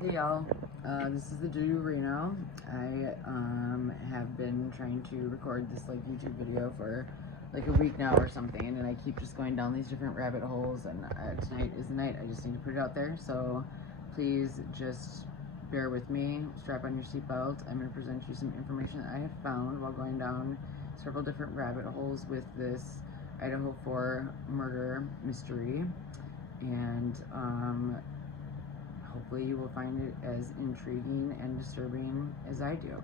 Hey y'all, this is the Dude Reno. I have been trying to record this like YouTube video for like a week now or something, and I keep just going down these different rabbit holes. And tonight is the night. I just need to put it out there. So please just bear with me. Strap on your seatbelt. I'm going to present you some information that I have found while going down several different rabbit holes with this Idaho 4 murder mystery, and hopefully you will find it as intriguing and disturbing as I do.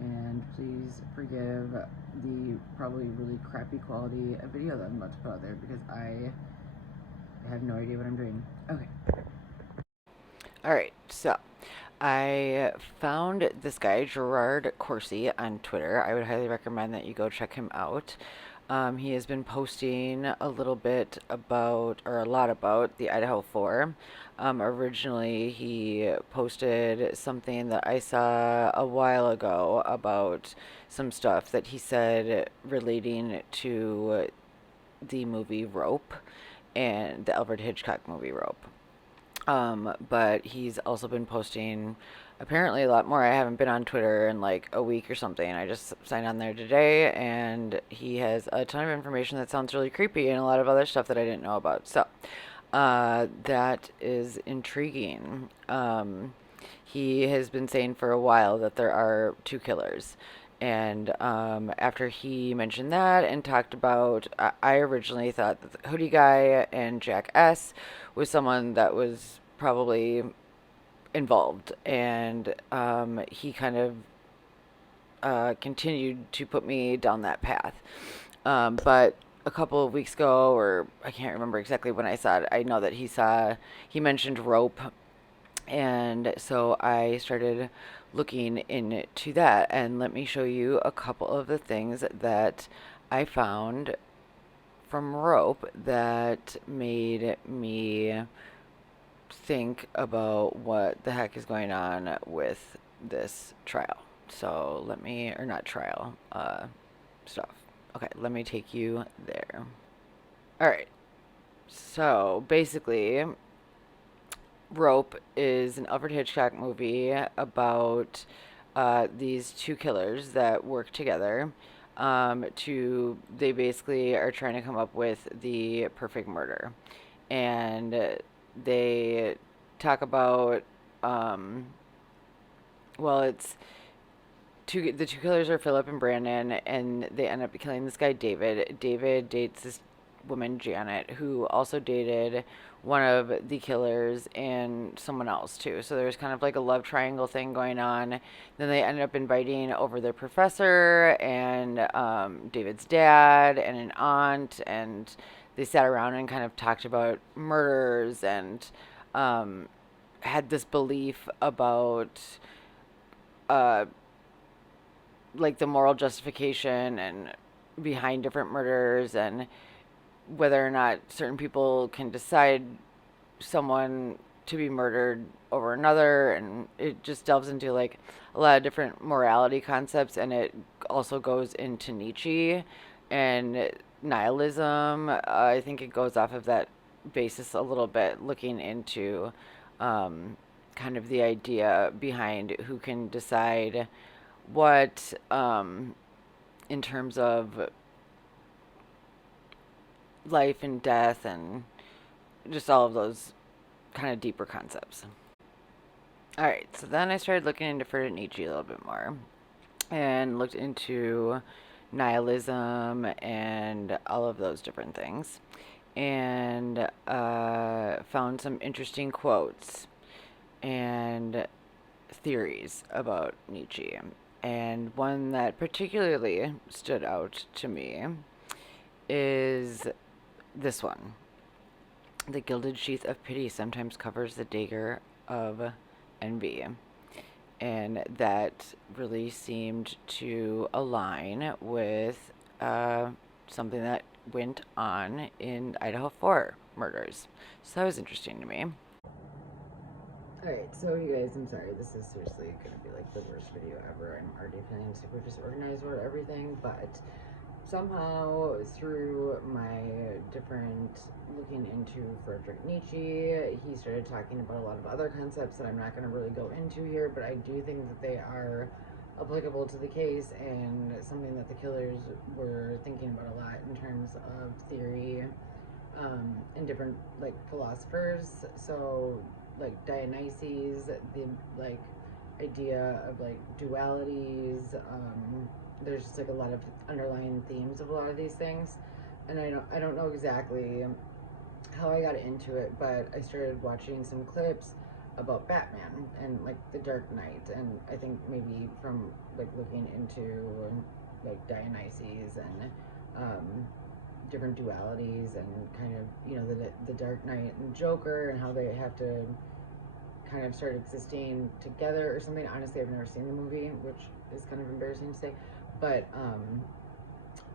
And please forgive the probably really crappy quality of video that I'm about to put out there because I have no idea what I'm doing. Okay. Alright, so I found this guy, Gerard Corsi, on Twitter. I would highly recommend that you go check him out. He has been posting a little bit about, or a lot about, the Idaho 4. Originally, he posted something that I saw a while ago about some stuff that he said relating to the movie Rope and the Alfred Hitchcock movie Rope. But he's also been posting apparently a lot more. I haven't been on Twitter in like a week or something. I just signed on there today, and he has a ton of information that sounds really creepy and a lot of other stuff that I didn't know about. So, that is intriguing. He has been saying for a while that there are two killers. And after he mentioned that and talked about, I originally thought that the Hoodie Guy and Jack S was someone that was probably involved. And he kind of continued to put me down that path. But a couple of weeks ago, or I can't remember exactly when I saw it, I know that he mentioned Rope, and so I started looking into that. And let me show you a couple of the things that I found from Rope that made me think about what the heck is going on with this trial. So let me, or not trial, stuff. Okay, let me take you there. All right. So basically, Rope is an Alfred Hitchcock movie about these two killers that work together. They basically are trying to come up with the perfect murder, and they talk about, um, well, it's the two killers are Philip and Brandon, and they end up killing this guy David. David dates this woman Janet, who also dated one of the killers and someone else too. So there's kind of like a love triangle thing going on. Then they ended up inviting over their professor and David's dad and an aunt, and they sat around and kind of talked about murders and had this belief about uh, like the moral justification and behind different murders, and whether or not certain people can decide someone to be murdered over another. And it just delves into like a lot of different morality concepts, and it also goes into Nietzsche and nihilism. I think it goes off of that basis a little bit, looking into kind of the idea behind who can decide what, in terms of life and death, and just all of those kind of deeper concepts. All right, so then I started looking into Friedrich Nietzsche a little bit more and looked into nihilism and all of those different things, and found some interesting quotes and theories about Nietzsche. And one that particularly stood out to me is this one. The gilded sheath of pity sometimes covers the dagger of envy. And that really seemed to align with something that went on in Idaho 4 murders. So that was interesting to me. Alright, so you guys, I'm sorry, this is seriously gonna be like the worst video ever. I'm already feeling super disorganized about everything, but somehow through my different looking into Friedrich Nietzsche, he started talking about a lot of other concepts that I'm not going to really go into here, but I do think that they are applicable to the case and something that the killers were thinking about a lot in terms of theory, and different like philosophers. So like Dionysus, the like idea of like dualities. There's just like a lot of underlying themes of a lot of these things, and I don't know exactly how I got into it, but I started watching some clips about Batman and like the Dark Knight, and I think maybe from like looking into like Dionysus and different dualities and kind of the Dark Knight and Joker and how they have to kind of start existing together or something. Honestly, I've never seen the movie, which is kind of embarrassing to say, but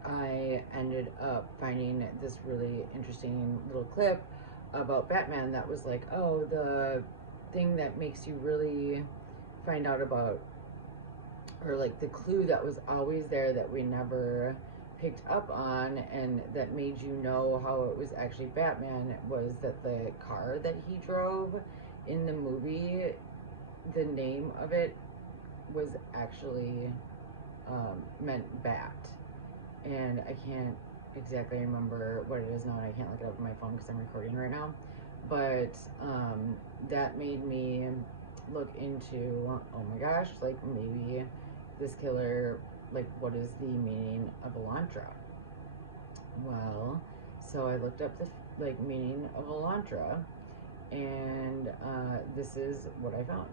I ended up finding this really interesting little clip about Batman that was like, oh, the thing that makes you really find out about, or like the clue that was always there that we never picked up on and that made you know how it was actually Batman, was that the car that he drove in the movie, the name of it was actually meant Bat. And I can't exactly remember what it is now, and I can't look it up on my phone because I'm recording right now. But that made me look into, oh my gosh, like maybe this killer, like what is the meaning of Elantra? Well, so I looked up the like meaning of Elantra, and this is what I found.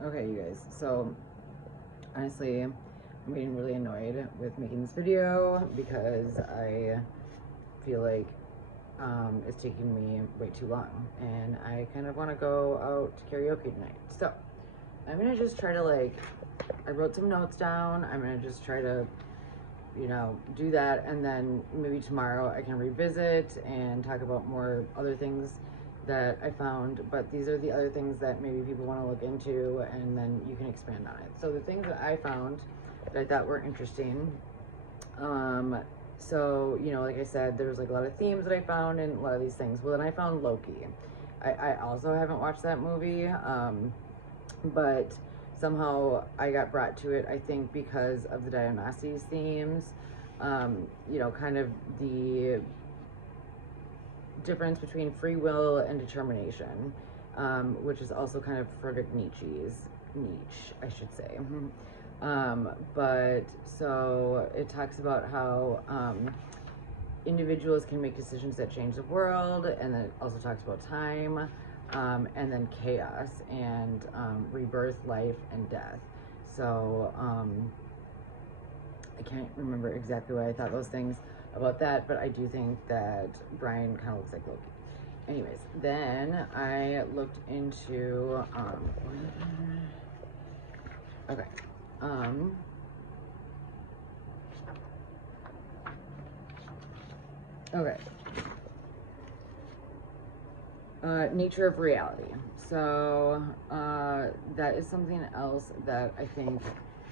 Okay, you guys, so honestly, I'm getting really annoyed with making this video because I feel like it's taking me way too long, and I kind of want to go out to karaoke tonight. So I'm gonna just try to I wrote some notes down. I'm gonna just try to do that, and then maybe tomorrow I can revisit and talk about more other things that I found. But these are the other things that maybe people want to look into, and then you can expand on it. So the things that I found that I thought were interesting, so like I said, there was like a lot of themes that I found in a lot of these things. Well, then I found Loki. I also haven't watched that movie, but somehow I got brought to it, I think, because of the Dionysus themes. Kind of the difference between free will and determination, which is also kind of Friedrich Nietzsche, I should say. But so it talks about how individuals can make decisions that change the world, and then it also talks about time, and then chaos and rebirth, life, and death. So I can't remember exactly why I thought those things about that, but I do think that Brian kind of looks like Loki. Anyways, then I looked into okay. Okay. Nature of reality. So that is something else that I think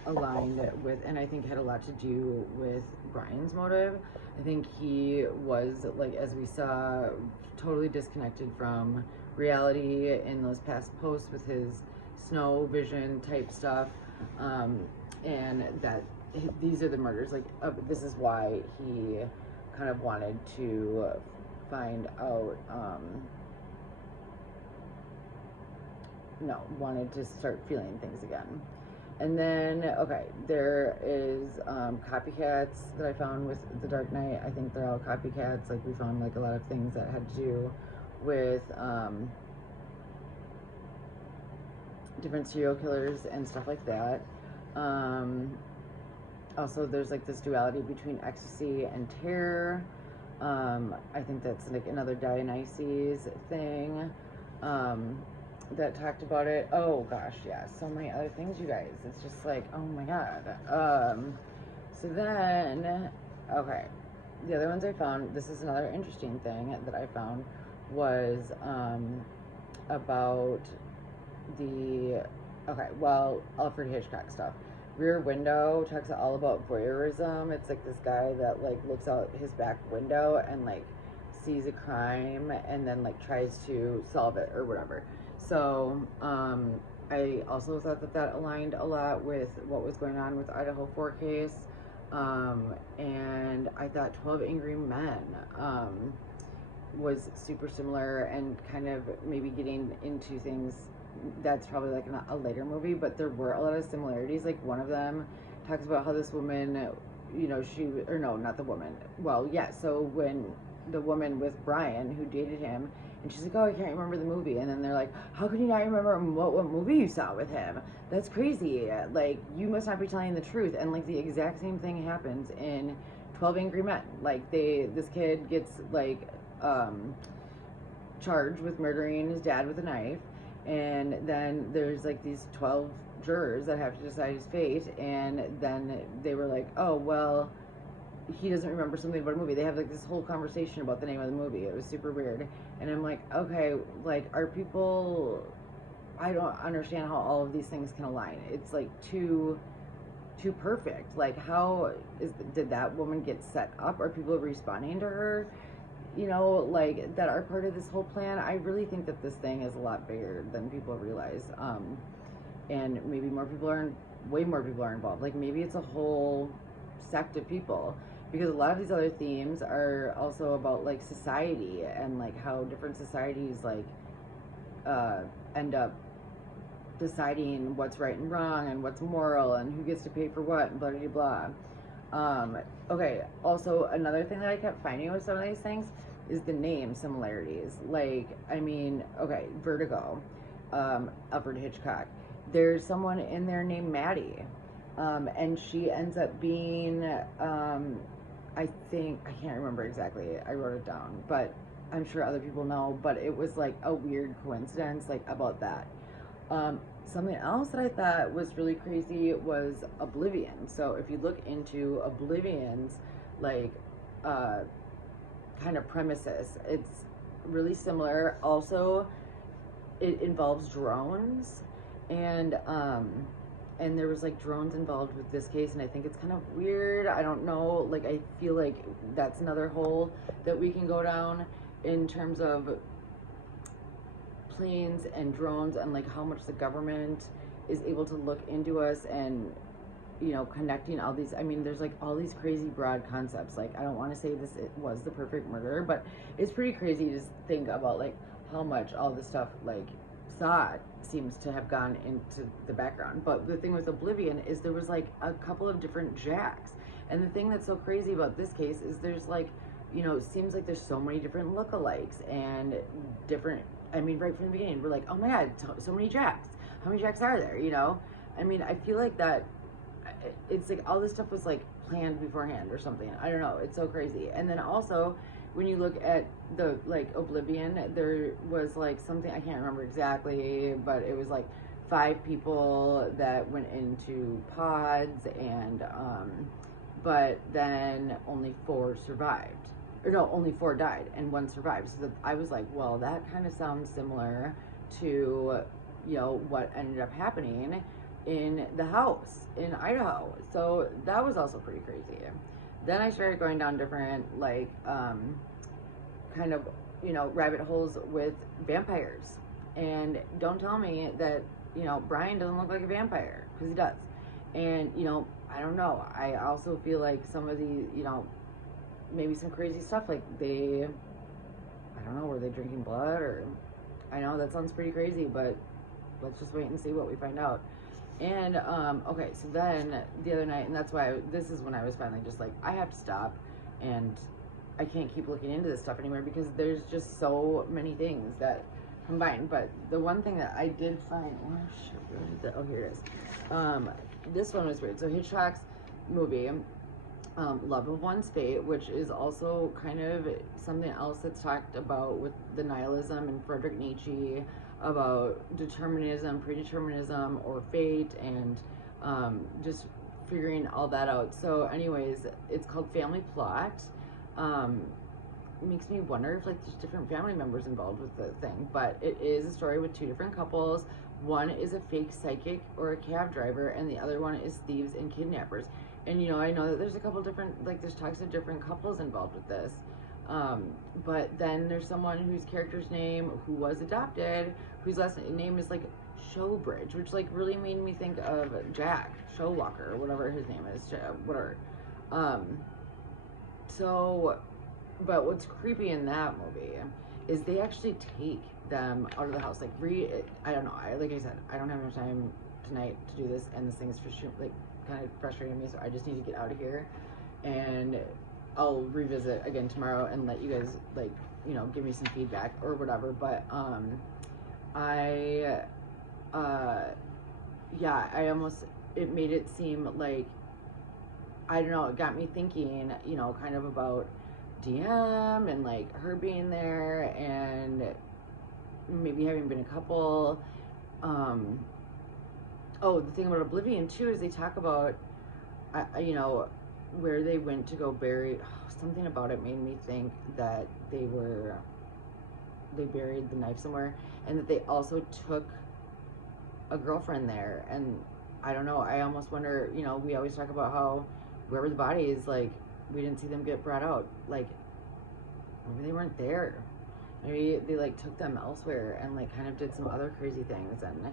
aligned with, and I think had a lot to do with Brian's motive. I think he was, like, as we saw, totally disconnected from reality in those past posts with his snow vision type stuff, and that these are the murders. Like, this is why he kind of wanted to find out. Wanted to start feeling things again. And then, okay, there is copycats that I found with The Dark Knight. I think they're all copycats. Like, we found like a lot of things that had to do with different serial killers and stuff like that. Also, there's like this duality between ecstasy and terror. I think that's like another Dionysus thing. That talked about it. Oh gosh, yeah, so many other things, you guys. It's just like, oh my god. So then, okay, the other ones I found. This is another interesting thing that I found was about the Alfred Hitchcock stuff. Rear Window talks all about voyeurism. It's like this guy that like looks out his back window and like sees a crime and then like tries to solve it or whatever. So I also thought that aligned a lot with what was going on with Idaho 4 case. And I thought 12 Angry Men was super similar and kind of maybe getting into things that's probably like a later movie, but there were a lot of similarities. Like one of them talks about how this woman, not the woman. Well, yeah. So when the woman with Brian who dated him, and she's like, "Oh, I can't remember the movie," and then they're like, "How can you not remember what movie you saw with him? That's crazy. Like you must not be telling the truth." And like the exact same thing happens in 12 Angry Men. Like this kid gets like charged with murdering his dad with a knife, and then there's like these 12 jurors that have to decide his fate, and then they were like, oh well, he doesn't remember something about a movie. They have like this whole conversation about the name of the movie. It was super weird, and I'm like, okay, like are people, I don't understand how all of these things can align. It's like too perfect. Like did that woman get set up? Are people responding to her, like that are part of this whole plan? I really think that this thing is a lot bigger than people realize. And maybe way more people are involved. Like maybe it's a whole sect of people, because a lot of these other themes are also about like society and like how different societies like end up deciding what's right and wrong and what's moral and who gets to pay for what and blah blah blah. Okay, also another thing that I kept finding with some of these things is the name similarities. Like, I mean, okay, Vertigo, Alfred Hitchcock. There's someone in there named Maddie, and she ends up being, I think, I can't remember exactly. I wrote it down, but I'm sure other people know. But it was like a weird coincidence, like about that. Something else that I thought was really crazy was Oblivion. So if you look into Oblivion's like kind of premises, it's really similar. Also, it involves drones, and there was like drones involved with this case, and I think it's kind of weird. I don't know. Like I feel like that's another hole that we can go down in terms of planes and drones and like how much the government is able to look into us and connecting all these. I mean, there's like all these crazy broad concepts. Like I don't want to say it was the perfect murder, but it's pretty crazy to think about like how much all this stuff like thought seems to have gone into the background. But the thing with Oblivion is there was like a couple of different Jacks, and the thing that's so crazy about this case is there's like it seems like there's so many different lookalikes and different. I mean, right from the beginning, we're like, oh my god, so many Jacks. How many Jacks are there? I mean, I feel like that it's like all this stuff was like planned beforehand or something. I don't know. It's so crazy. And then also, when you look at the like Oblivion, there was like something, I can't remember exactly, but it was like 5 people that went into pods, and but then only 4 survived. Or no, only 4 died and 1 survived. So I was like, well, that kind of sounds similar to what ended up happening in the house in Idaho. So that was also pretty crazy. Then I started going down different like kind of rabbit holes with vampires. And don't tell me that Brian doesn't look like a vampire, because he does. And I don't know, I also feel like some of the maybe some crazy stuff, like I don't know, were they drinking blood? Or I know that sounds pretty crazy, but let's just wait and see what we find out. And okay, so then the other night, and that's why this is when I was finally just like, I have to stop, and I can't keep looking into this stuff anymore, because there's just so many things that combine. But the one thing that I did find, oh, here it is. This one was weird. So Hitchcock's movie, Love of One's Fate, which is also kind of something else that's talked about with the nihilism and Friedrich Nietzsche about determinism, predeterminism, or fate, and just figuring all that out. So, anyways, it's called Family Plot. Um, it makes me wonder if like there's different family members involved with the thing, but it is a story with two different couples. One is a fake psychic or a cab driver, and the other one is thieves and kidnappers. And I know that there's a couple different, like, there's talks of different couples involved with this. But then there's someone whose character's name, who was adopted, whose last name is like Showbridge, which like really made me think of Jack Showwalker or whatever his name is, whatever. Um, so, but what's creepy in that movie is they actually take them out of the house. Like, I don't know. Like I said, I don't have enough time tonight to do this, and this thing is like kind of frustrating me. So I just need to get out of here, and I'll revisit again tomorrow and let you guys like give me some feedback or whatever. But I yeah, I almost, it made it seem like, I don't know, it got me thinking, kind of about DM and like her being there and maybe having been a couple. Oh, the thing about Oblivion too is they talk about, where they went to go bury. Something about it made me think that they buried the knife somewhere, and that they also took a girlfriend there. And I don't know. I almost wonder. We always talk about how wherever the body is, like, we didn't see them get brought out. Like, maybe they weren't there. Maybe they like took them elsewhere and like kind of did some other crazy things. And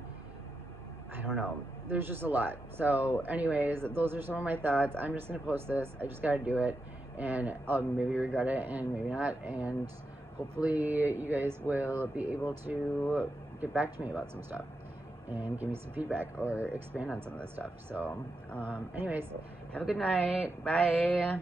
I don't know. There's just a lot. So, anyways, those are some of my thoughts. I'm just gonna post this. I just gotta do it, and I'll maybe regret it and maybe not. And hopefully, you guys will be able to get back to me about some stuff and give me some feedback or expand on some of this stuff. So, anyways, have a good night. Bye.